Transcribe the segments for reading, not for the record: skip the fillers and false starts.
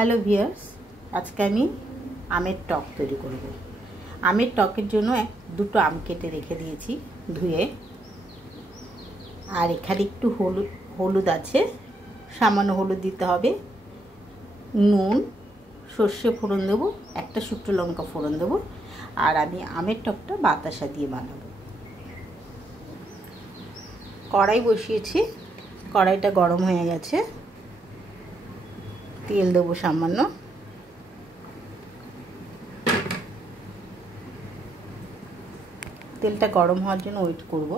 Hello viewers, আজকে আমি আমের টক তৈরি করব। আমের টকের জন্য দুটো আম কেটে রেখে দিয়েছি ধুয়ে। আর এখানে একটু হলুদ আছে, সামান্য হলুদ দিতে হবে, নুন, সর্ষে ফোড়ন দেবো, একটা শুকনো লঙ্কা ফোড়ন দেবো। আর আমি আমের টকটা বাতাসা দিয়ে বানাবো। কড়াই বসিয়েছি, কড়াইটা গরম হয়ে গেছে। তেল দেবো সামান্য। তেলটা গরম হওয়ার জন্য ওয়েট করব।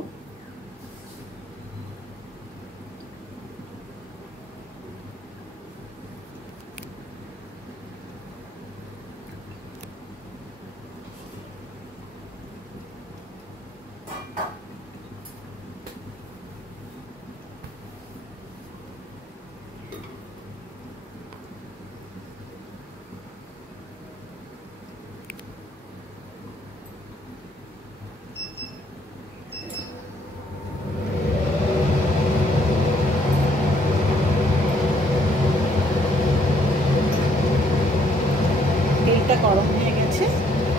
তেলটা গরম হয়ে গেছে।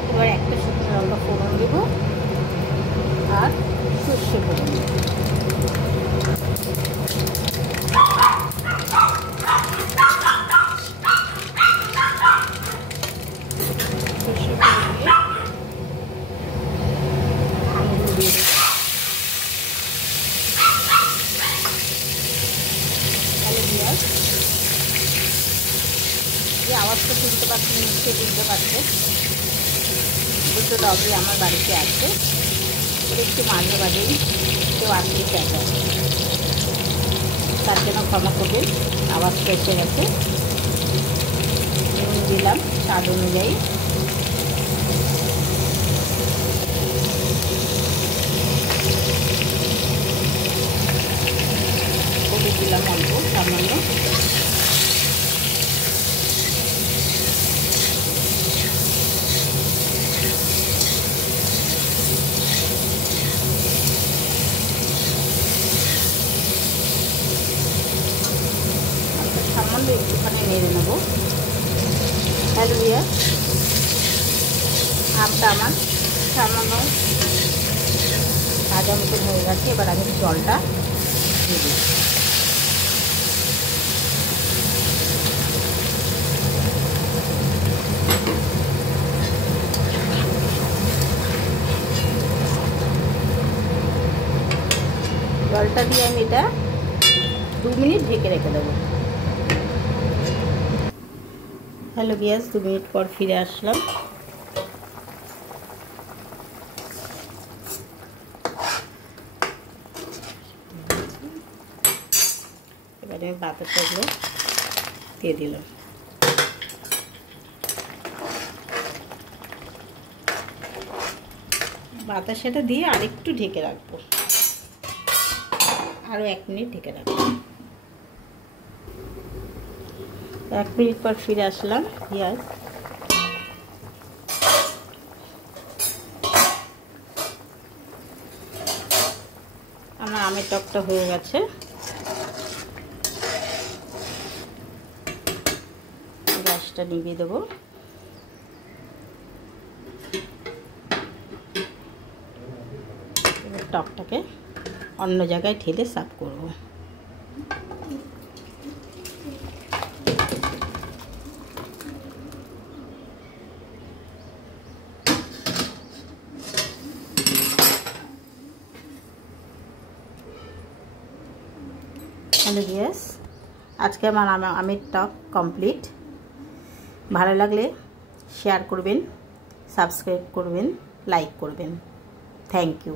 এবার একটা শুকনো লঙ্কা ফোড়ন দেবো আর সর্ষে ফোড়ন দেবো। সর্ষে ফোড়ন দিয়ে আমগুলো দিয়ে দেবো। হ্যালো ভিউয়ার্স, যে আওয়াজটা শুনতে পাচ্ছেন নিশ্চয়ই বুঝতে পারছেন, দুটো ডগি আমার বাড়িতে আছে। ওরা একটু মাঝে মাঝেই কেউ আনতে চায়, তার জন্য ক্ষমা করবেন। আওয়াজটা এসে গেছে। নুন দিলাম স্বাদ অনুযায়ী। হলুদ দিলাম অল্প সামান্য। সামান্য একটুখানি নেড়ে নেব। হ্যালো ভিউয়ার্স, আমটা আমার সামান্য ভাজা মতো হয়ে গেছে। এবার আমি জলটা দিয়ে দিই। জলটা দিয়ে আমি এটা 2 মিনিট ঢেকে রেখে দেবো। হ্যালো ভিউয়ার্স, 2 মিনিট পর ফিরে আসলাম। এবারে আমি বাতাসাগুলো দিয়ে দিলাম। বাতাসাটা দিয়ে আরেকটু ঢেকে রাখবো, আরও 1 মিনিট ঢেকে রাখবো। 1 মিনিট পর ফিরে আসলাম। ভিউয়ার্স, আমার আমের টকটা হয়ে গেছে। গ্যাসটা নিভিয়ে দেবো। এবার টকটাকে অন্য জায়গায় ঢেলে সার্ভ করবো। হ্যালো ভিউয়ার্স, আজকে আমার আমের টক কমপ্লিট। ভালো লাগলে শেয়ার করবেন, সাবস্ক্রাইব করবেন, লাইক করবেন। Thank you.